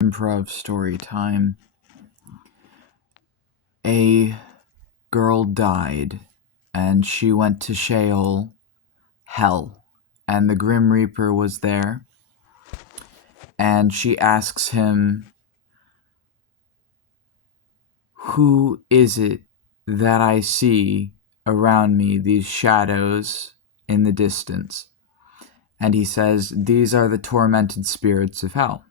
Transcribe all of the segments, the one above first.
Improv story time. A girl died, and she went to Sheol, hell, and the Grim Reaper was there, and she asks him, "Who is it that I see around me, these shadows in the distance?" And he says, "These are the tormented spirits of hell."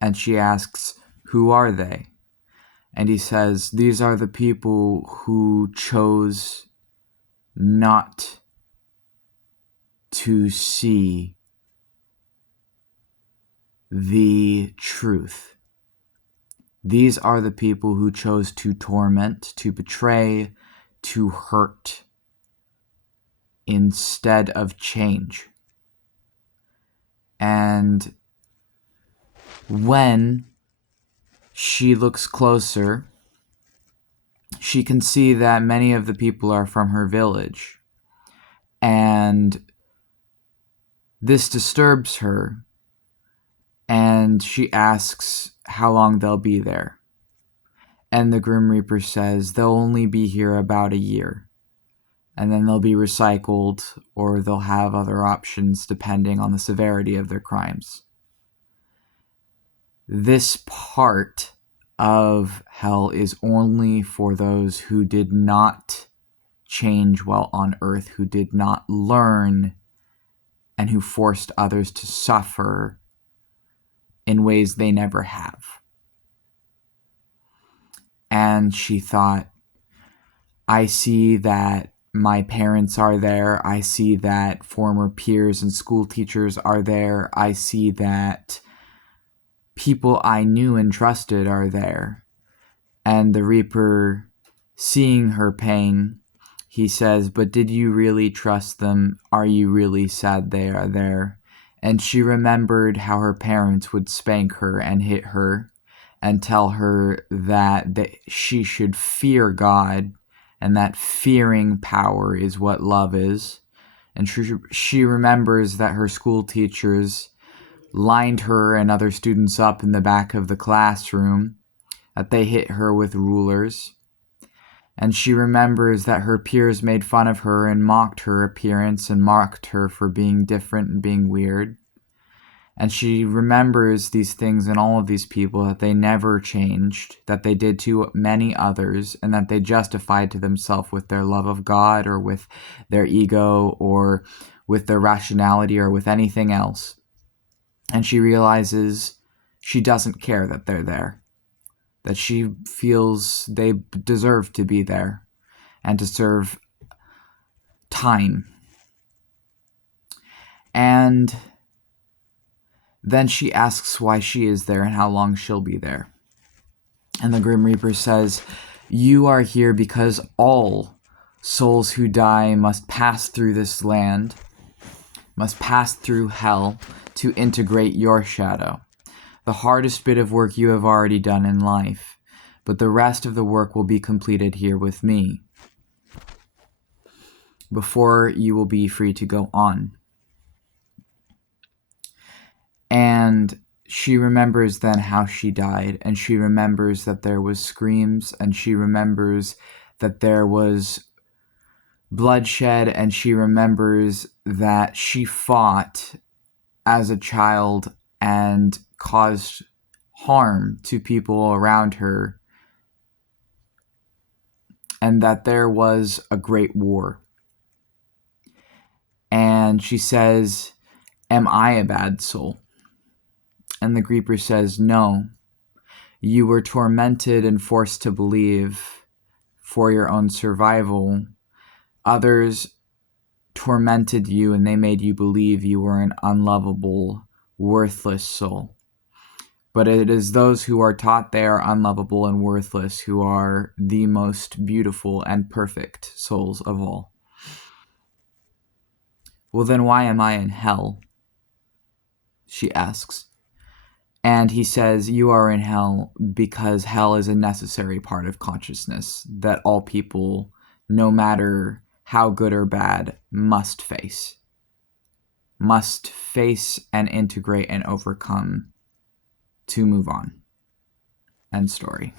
And she asks, "Who are they?" And he says, "These are the people who chose not to see the truth. These are the people who chose to torment, to betray, to hurt, instead of change." And when she looks closer, she can see that many of the people are from her village. And this disturbs her, and she asks how long they'll be there. And the Grim Reaper says they'll only be here about a year, and then they'll be recycled, or they'll have other options depending on the severity of their crimes. This part of hell is only for those who did not change while on earth, who did not learn, and who forced others to suffer in ways they never have. And she thought, I see that my parents are there. I see that former peers and school teachers are there. I see that people I knew and trusted are there. And the Reaper, seeing her pain, he says, "But did you really trust them? Are you really sad they are there?" And she remembered how her parents would spank her and hit her and tell her that she should fear God, and that fearing power is what love is. And she remembers that her school teachers lined her and other students up in the back of the classroom, that they hit her with rulers. And she remembers that her peers made fun of her and mocked her appearance and mocked her for being different and being weird. And she remembers these things in all of these people, that they never changed, that they did to many others, and that they justified to themselves with their love of God, or with their ego, or with their rationality, or with anything else. And she realizes she doesn't care that they're there, that she feels they deserve to be there and to serve time. And then she asks why she is there and how long she'll be there. And the Grim Reaper says, "You are here because all souls who die must pass through this land, must pass through hell to integrate your shadow. The hardest bit of work you have already done in life, but the rest of the work will be completed here with me before you will be free to go on." And she remembers then how she died, and she remembers that there was screams, and she remembers that there was bloodshed, and she remembers that she fought as a child and caused harm to people around her, and that there was a great war. And she says, "Am I a bad soul?" And the Reaper says, "No, you were tormented and forced to believe for your own survival. Others tormented you, and they made you believe you were an unlovable, worthless soul. But it is those who are taught they are unlovable and worthless who are the most beautiful and perfect souls of all." "Well, then why am I in hell?" she asks. And he says, "You are in hell because hell is a necessary part of consciousness that all people, no matter how good or bad, must face and integrate and overcome to move on. End story.